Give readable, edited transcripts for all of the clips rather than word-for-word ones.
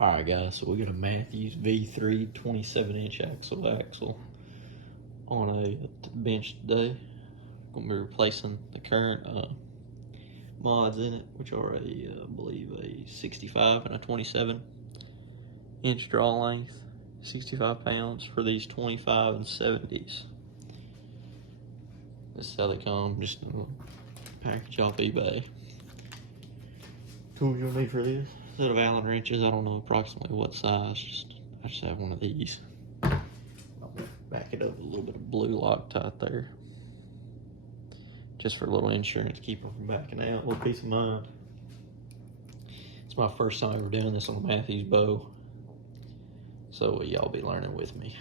Alright guys, so we got a Matthews V3 27-inch axle on a bench today. Gonna be replacing the current mods in it, which are I believe a 65 and a 27-inch draw length, 65 pounds for these 25 and 70s. This is how they come, just in a package off eBay. Tools you'll need for this: set of Allen wrenches. I don't know approximately what size. I just have one of these. I'll back it up with a little bit of blue Loctite there, just for a little insurance, keep them from backing out. A little peace of mind. It's my first time ever doing this on a Matthews bow, so y'all be learning with me.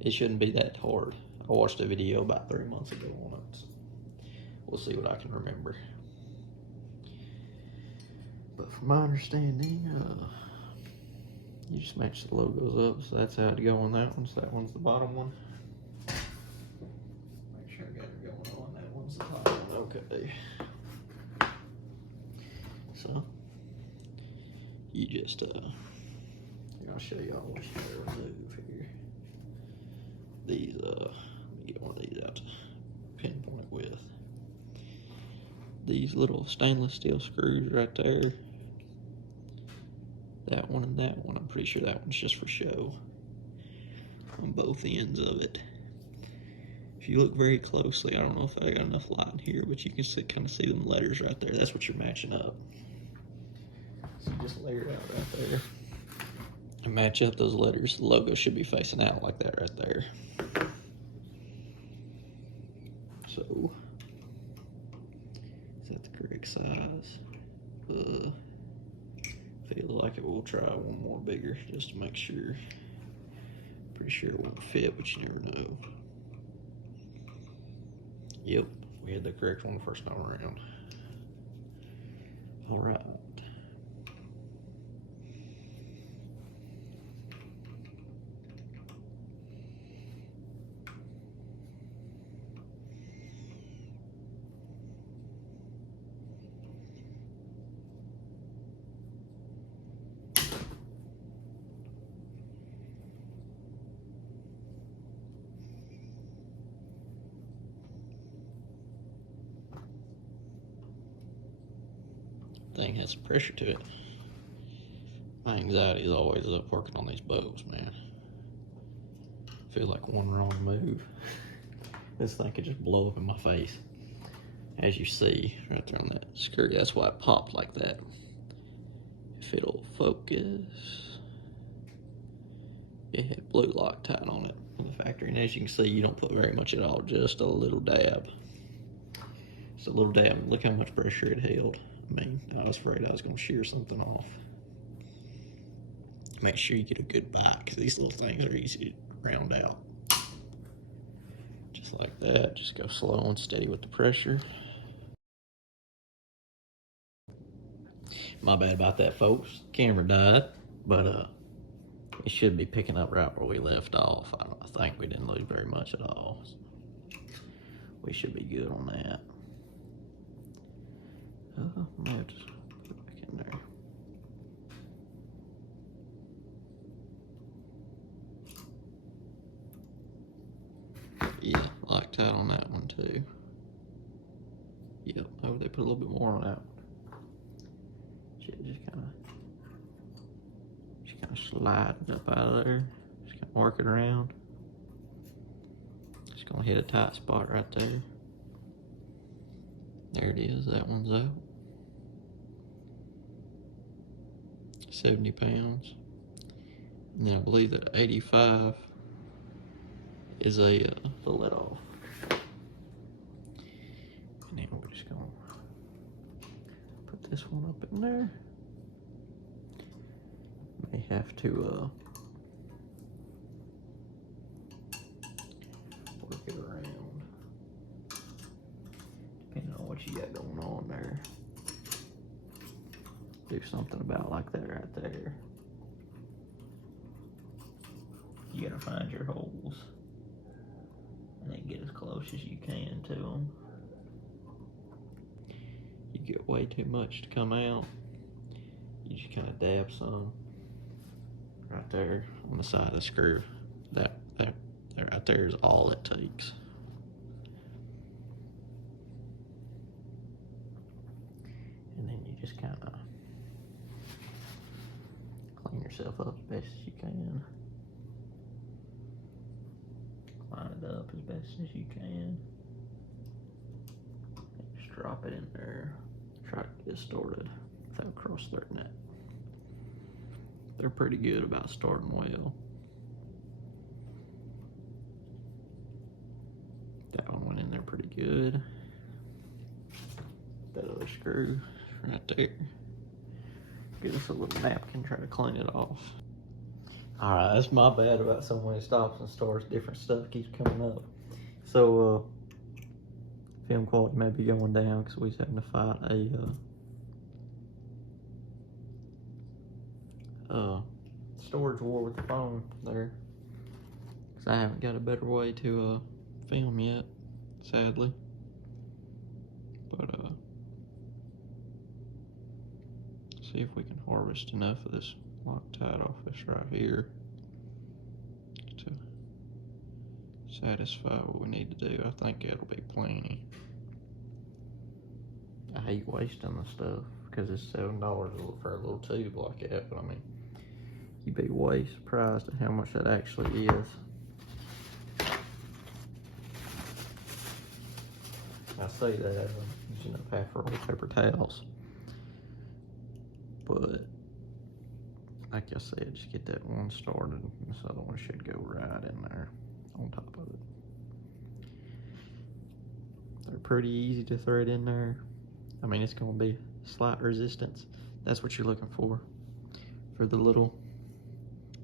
It shouldn't be that hard. I watched a video about 3 months ago on it. So we'll see what I can remember. But from my understanding, you just match the logos up, so that's how it go on that one. So that one's the bottom one. Make sure I got it going on. That one's the top one. Okay. So you just I'll show y'all what you gotta remove here. These let me get one of these out to pinpoint with. These little stainless steel screws right there. That one and that one, I'm pretty sure that one's just for show on both ends of it. If you look very closely, I don't know if I got enough light in here, but you can kind of see them letters right there. That's what you're matching up. So you just layer it out right there and match up those letters. The logo should be facing out like that right there. So, is that the correct size? Feel like it. Will try one more bigger just to make sure. Pretty sure it won't fit, but you never know. Yep, we had the correct one the first time around. All right. Thing has some pressure to it. My anxiety is always up working on these bows, man. I feel like one wrong move, this thing could just blow up in my face. As you see right there on that screw, that's why it popped like that. If it'll focus, it had blue Loctite on it in the factory, and as you can see, you don't put very much at all, just a little dab. Just a little dab. Look how much pressure it held. I mean, I was afraid I was going to shear something off. Make sure you get a good bite, because these little things are easy to round out. Just like that. Just go slow and steady with the pressure. My bad about that, folks. Camera died, but it should be picking up right where we left off. I think we didn't lose very much at all. So we should be good on that. I might have to put it back in there. Yeah, Loctite on that one too. Yep, oh, they put a little bit more on that one. Should just kind of slide it up out of there. Just kind of work it around. Just gonna hit a tight spot right there. There it is, that one's out. 70 pounds. And then I believe that 85 is the let off. And then we're just gonna put this one up in there. May have to work it around, depending on what you got going on there. Do something about like that right there. You gotta find your holes and then get as close as you can to them. You get way too much to come out, You just kind of dab some right there on the side of the screw. That right there is all it takes. And then you just kind of clean yourself up as best as you can. Line it up as best as you can. Just drop it in there. Try to get it started without cross-threading it. They're pretty good about starting well. That one went in there pretty good. That other screw right there. Get us a little napkin, try to clean it off. Alright, that's my bad about so many stops and starts. Different stuff keeps coming up. So, film quality may be going down because we're having to fight a storage war with the phone there. Because I haven't got a better way to film yet, sadly. But, see if we can harvest enough of this Loctite off this right here to satisfy what we need to do. I think it'll be plenty. I hate wasting the stuff because it's $7 for a little tube like that, but I mean, you'd be way surprised at how much that actually is. I say that as I'm using up half a roll of paper towels. But, like I said, just get that one started. This other one should go right in there on top of it. They're pretty easy to thread in there. I mean, it's going to be slight resistance. That's what you're looking for the little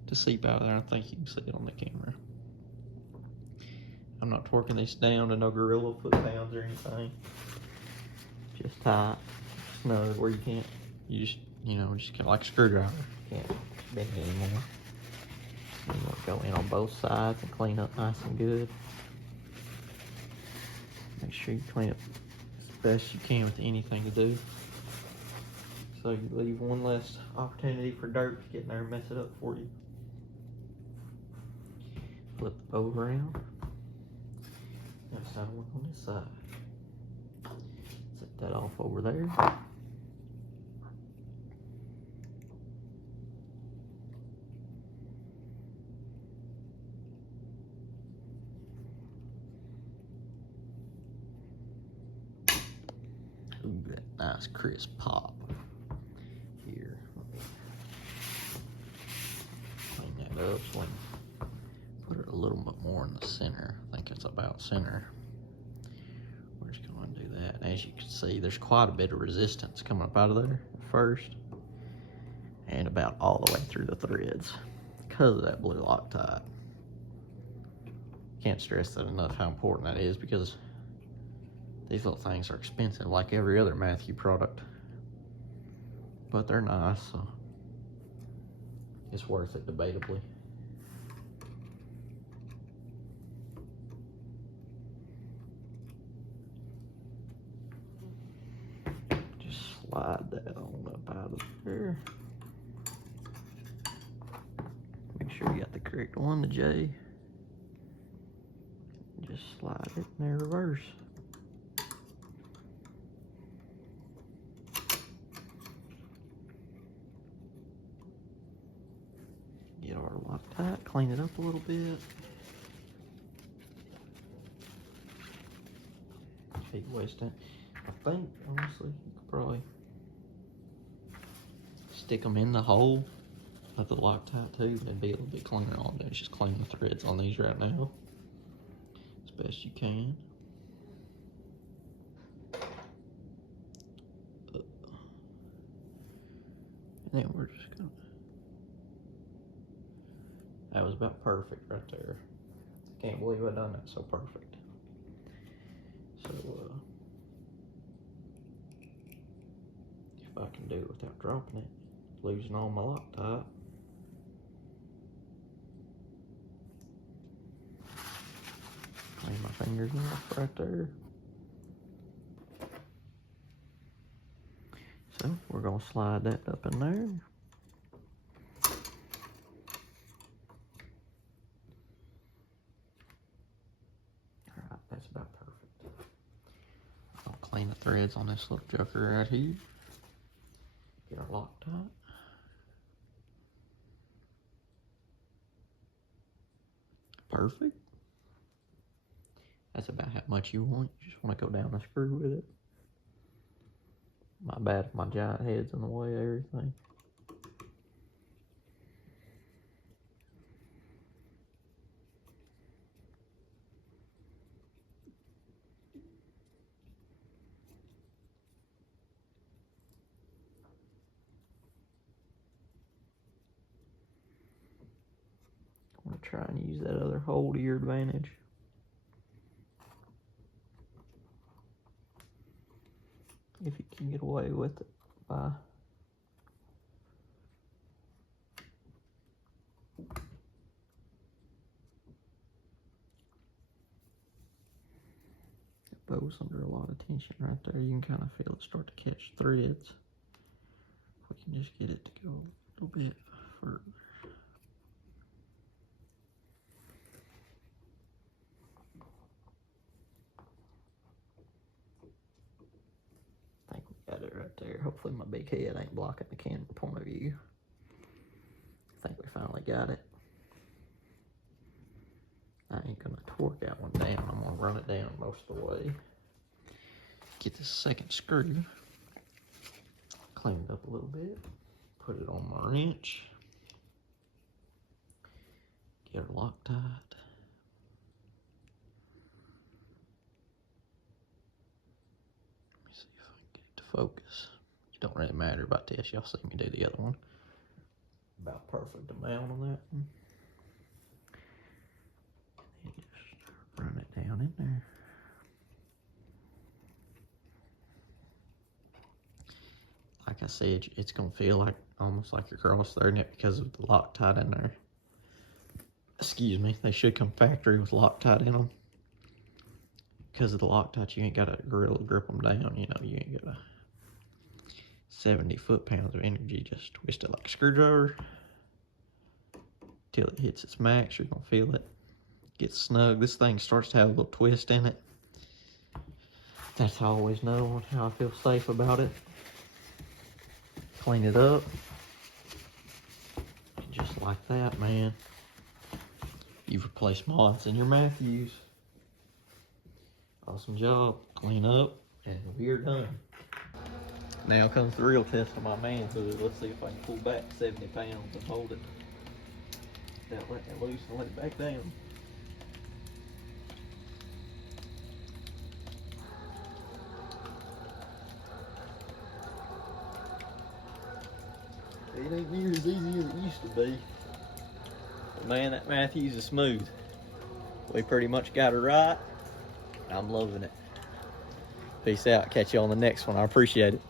to seep out there. I think you can see it on the camera. I'm not torquing this down to no gorilla foot pounds or anything. Just tight, snug where you can't. You just, you know, just kind of like a screwdriver. Can't bend it anymore. And you want to go in on both sides and clean up nice and good. Make sure you clean up as best you can with anything to do. So you leave one less opportunity for dirt to get in there and mess it up for you. Flip the bow around. Now it's time to work on this side. Set that off over there. Ooh, that nice crisp pop. Here, clean that up so we can put it a little bit more in the center. I think it's about center. We're just going to do that. And as you can see, there's quite a bit of resistance coming up out of there at first, and about all the way through the threads because of that blue Loctite. Can't stress that enough how important that is, because these little things are expensive like every other Matthew product, but they're nice, so it's worth it debatably. Just slide that on up out of there. Make sure you got the correct one, the J. Just slide it in there reverse. Get our Loctite, clean it up a little bit. Hate wasting it. I think, honestly, you could probably stick them in the hole of the Loctite tube and be a little bit cleaner on there. Just clean the threads on these right now as best you can. And then we're just gonna. That was about perfect right there. Can't believe I done that so perfect. So, if I can do it without dropping it, losing all my Loctite. Clean my fingers off right there. So we're gonna slide that up in there. Alright, that's about perfect. I'll clean the threads on this little joker right here. Get our Loctite. Perfect. That's about how much you want. You just want to go down the screw with it. My bad if my giant head's in the way of everything. I want to try and use that other hole to your advantage. If you can get away with it by the bow's under a lot of tension right there. You can kind of feel it start to catch threads. If we can just get it to go a little bit further. I think we got it right there. Hopefully my big head ain't blocking the camera point of view. I think we finally got it. I ain't gonna torque that one down. I'm gonna run it down most of the way. Get this second screw cleaned up a little bit. Put it on my wrench. Get her Loctite. Let me see if I can get it to focus. It don't really matter about this. Y'all see me do the other one. About perfect amount on that one. And just run it down in there. Like I said, it's gonna feel like almost like you're cross-threading it because of the Loctite in there. Excuse me, they should come factory with Loctite in them. Because of the Loctite, you ain't got a gorilla grip them down. You know, you ain't got a 70 foot-pounds of energy. Just twist it like a screwdriver till it hits its max. You're gonna feel it get snug. This thing starts to have a little twist in it. That's how I always know how I feel safe about it. Clean it up. And just like that, man, you've replaced moths in your Matthews. Awesome job. Clean up, and we're done. Now comes the real test of my manhood. Let's see if I can pull back 70 pounds and hold it without letting it loose and let it back down. It ain't near as easy as it used to be. But man, that Matthews is smooth. We pretty much got it right. I'm loving it. Peace out. Catch you on the next one. I appreciate it.